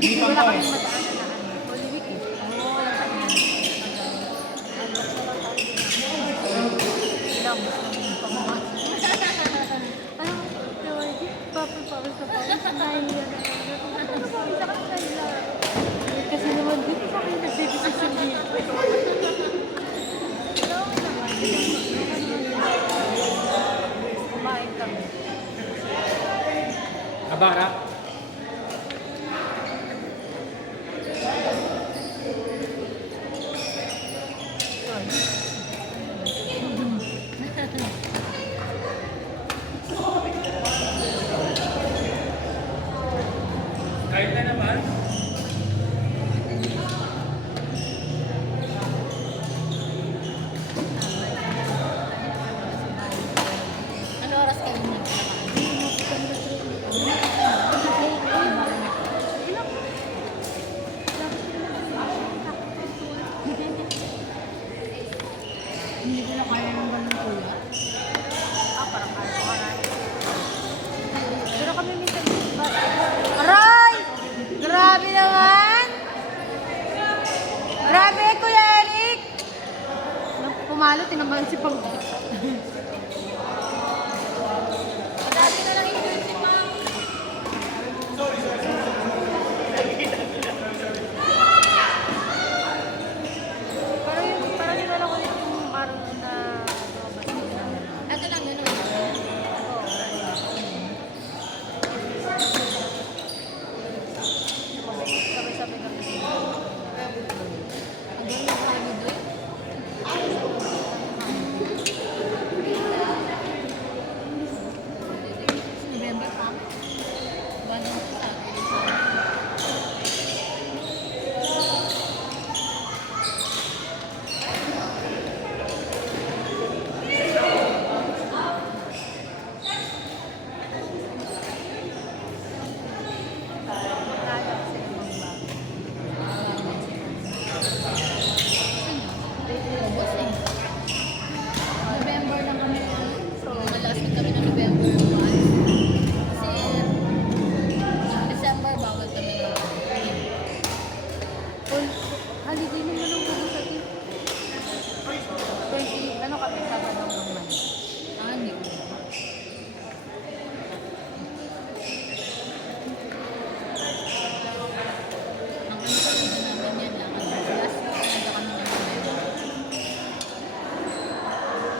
Hindi pa Wala po kami eh. madaanan na Holy Week eh. Oo, wala kami. Ilang mas namin pamamat. Ano? Papel sa pawis. Nahiya na. Napapawis ako sa nahiya. Kasi naman dito sa akin nagdedesisyon dito. Kumain kami. Abara. Kahit na naman. Ano oras kayo Hindi ko na kaya yung ganun kuya. Parang kaya ko kaya. Pero kami minsan Aray! Grabe naman! Grabe, Kuya Eric! Nang pumalo, tinamaan si Pag. Grabe na lang yung si Pag. Parang yung alam ulit yung araw na ito lang, ganun. Sabay-sabay kami. Ang ganda ng kami doon. November pa. Bagay ko sa November lang kami. So, malakas na kami ng November 1. Kasi, December bawal kami. Holiday naman ang bugo sa atin. 20, ano kami, Sabado ng naman. Hindi ko. Ang ano kami na namin yan lang. Last week, nanda kami ng November.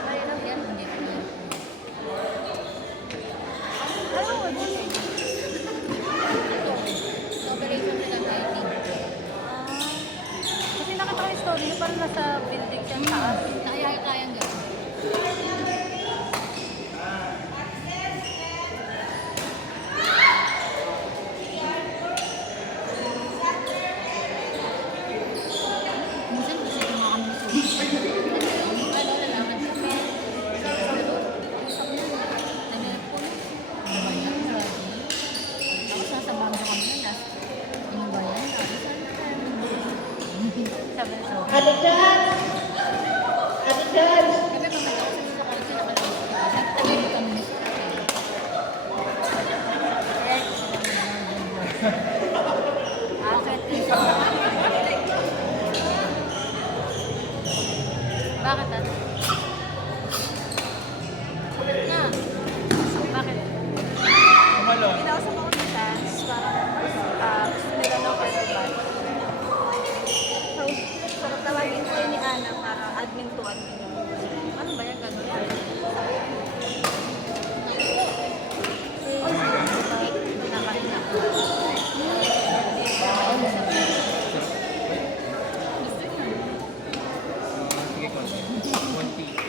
Kaya lang yan, hindi ko na. Ano mo, operation nila lighting. Kasi nakita ko yung story niya, parang nasa building siya taas. Nakayaya-kayang gano'n. Minsan kasi gumawa kami ng sulit. Ano, lalaman kami. Usap na yun. Nag-telephone. Ano ba yan? Grabe. Tapos nasa bago kami na last. Ano ba yan? Tapos ano tayo? Sabi na so. Ate Chad! Ate Chad! Kami pag nag-usap sa college, nagtagal mo kami ni Bakit ah? Sakit na. Bakit? Kumalon. Kinausap ako ni Chance, parang gusto nila ng festival. So tawagin tayo ni Ana para admin to admin. Ano ba yan? Gano'n? Pinakain na.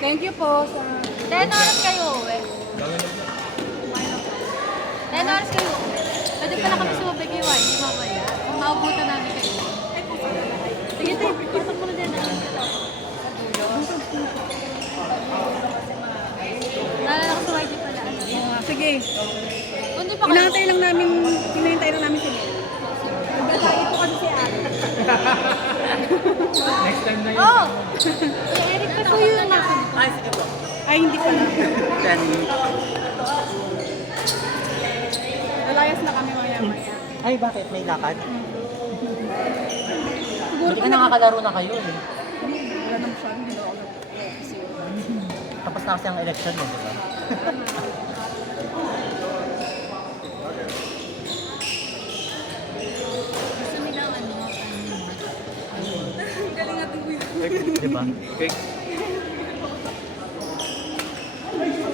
Thank you po sa... 10 oras kayo uwi. Gawin na po. 10 oras kayo uwi. Pwede pala kami sumabay kayo ay, di mamaya. Kung maabutan namin kayo. Sige tayo, pasok mo na din namin sa loob. Naalala ko sa YG pala. Sige. Hindi pa kayo. Hinahintay lang namin sila. Nagbatay po kasi si Ate. Next time na yun. Oh! Kuya Eric, pasuyo na. Ay, sige po. Ay, hindi pala. 10 minutes. Lalayas na kami maya-maya. Ay, bakit? May lakad? Siguro Hindi ka nakakalaro na kayo eh. Wala nang siya, hindi na ako kasi Tapos na kasi ang election mo, di ba? Gusto nila ano, galing natin ko yun. Di ba? Okay.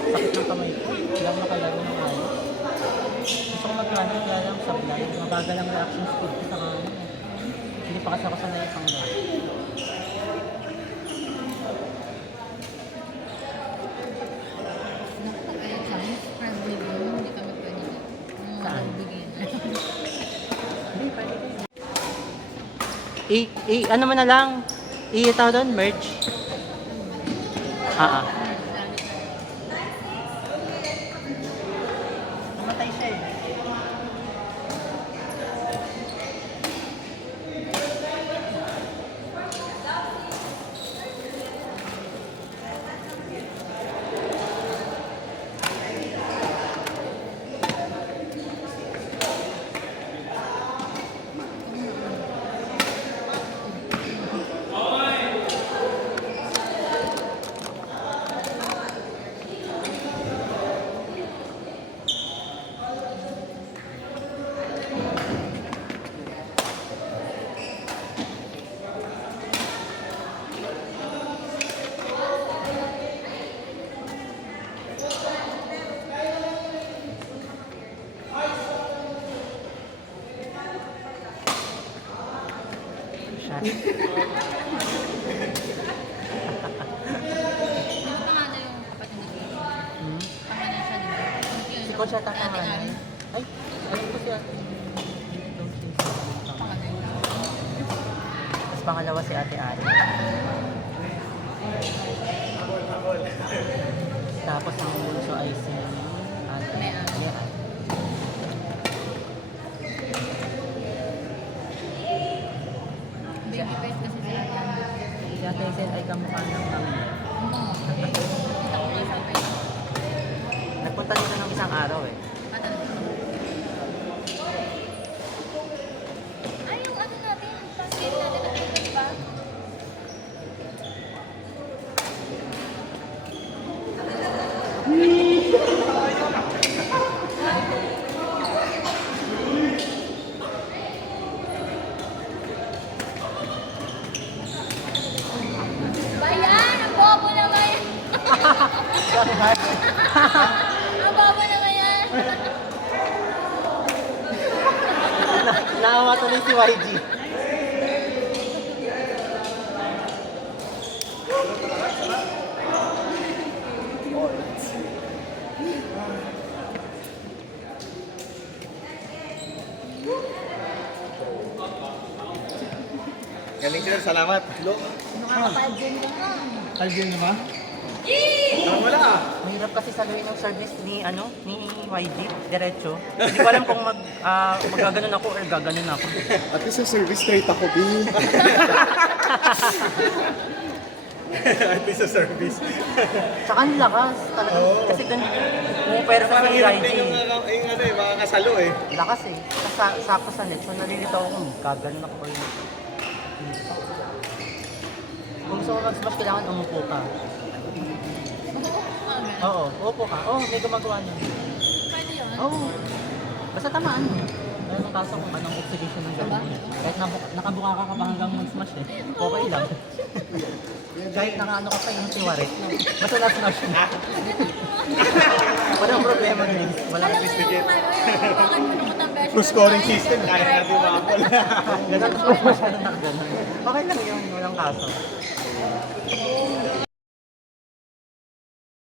Sakit ng kamay ko. Hindi ako nakalaro ng ayos. Gusto ko mag-run, kaya lang sablay. Mabagal ang reaction speed ko sa kanan. Hindi pa kasi ako sanay isang run. nakapag-election, friendly yun, hindi kami pwede. Saan? Bigyan. Ano mo na lang? Tawag doon? Merge? Namatay siya eh. Shot. Hindi ko pangalan yung kapatid ni Kate. Hmm? Pangalan siya, di ba? Yun, Si Coach ata Ate pangalan. Ann. Ay, alam ko siya. Pangalan niya. Tapos pangalawa si Ate Ari. Tapos ang bunso ay si Ate Leanne. Leanne. Baby face kasi si Ate Ann. Si Ate Hazel ay kamukha ng mami. Kita ko kayo sa face. Nagpunta dito ng isang araw eh. Ah, talaga? Ay, yung ano natin, basket natin na di ba? Bayan! Ang bobo naman yan! Ang bobo naman yan! Naawa tuloy si YG. Galing sir, salamat. Nakaka-5 ka na. Alvin na ba? Parang wala ah. Mahirap kasi saluhin ng service ni YG, diretso. Hindi ko alam kung magaganon ako or gaganon ako. At least sa service straight ako, B. At least sa service. Tsaka ang lakas talaga. Oo. Kasi dun, pumupera sa Parang si hirap YG. din yung ano eh, mga kasalo eh. Lakas eh. Sakto sa net. So nalilito ako kung gaganon ako or kung gusto mo mag-smash, kailangan umupo ka. Oo, upo ka. Oo, may gumagawa nun. Pwede yun? Oo. Basta tamaan mo. Meron ng kaso kung anong exhibition ng gawin. Kahit nakabuka ka pa hanggang mag-smash eh. Okay lang. Kahit nakaano ka pa yung tiwaret. Basta na-smash mo. Walang problema din. Walang Alam mo yung bakit malungkot ang beses? True scoring system, kaya natin makapal. ganun. Masyado na ganun. Okay lang yun. Walang kaso.